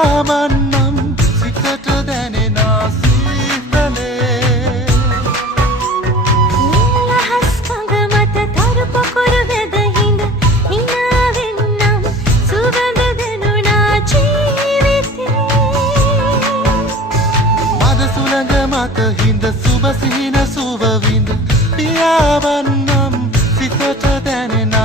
පියාඹන්නම් සිතට දැනෙන සීතලේ නිලහස් කඳ මත තරු පොකුරු වැද හිඳ hina වෙන්නම් සුවඳ දැනුණා ජීවිතේ මද සුළඟ මත හිඳ සුබ සිහින සුව විඳ පියාඹන්නම් සිතට දැනෙන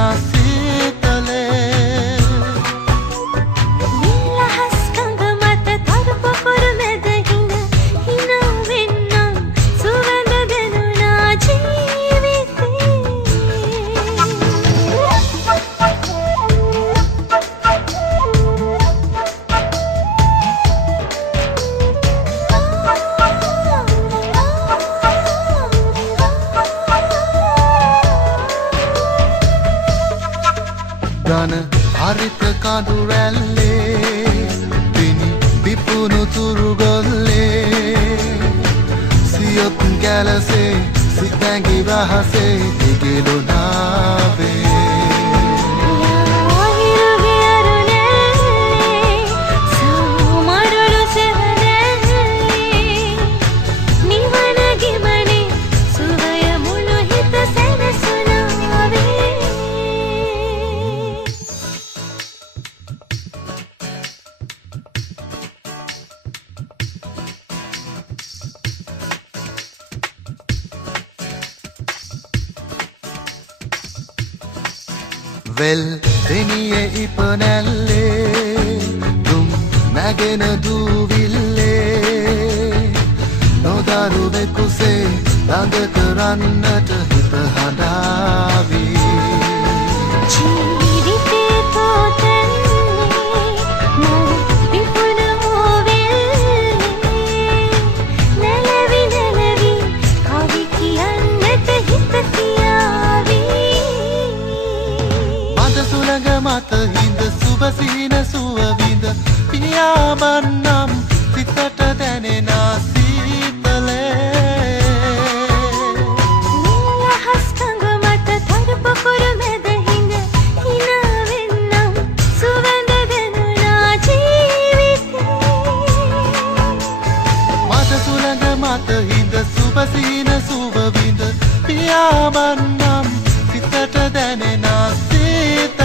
ගන හරිත කඳු රැල්ලේ පිනි විපුණු තුරු ගොල්ලේ සියොත් ගැලසේ සිතැඟි රහසේ දිගිලුනාවේ වෙල් දෙනියේ ඉපනැල්ලේ දුම් නැගෙන දූවිල්ලේ නොදරුවෙකුසේ ළඟ කරන්නට හිත හදාවී ජීවිතේ පොතන්නේ මෝ විපුණ හොවෙල්ලේ නැලවි නැලවි කවි කියන්නට හිත කියාවී සුළඟ මත හිඳ සුබ සිහින සුව විඳ පියාඹන්නම් සිතට දැනෙන සීතලේ නිලහස් කඳ මත තරු පොකුරු වැද හිඳ hina වෙන්නම් සුවඳ දැනුණා ජීවිතේ මද සුළඟ මත හිඳ සුබ සිහින සුව විඳ පියාඹන්නම් සිතට දැනෙන සීතලේ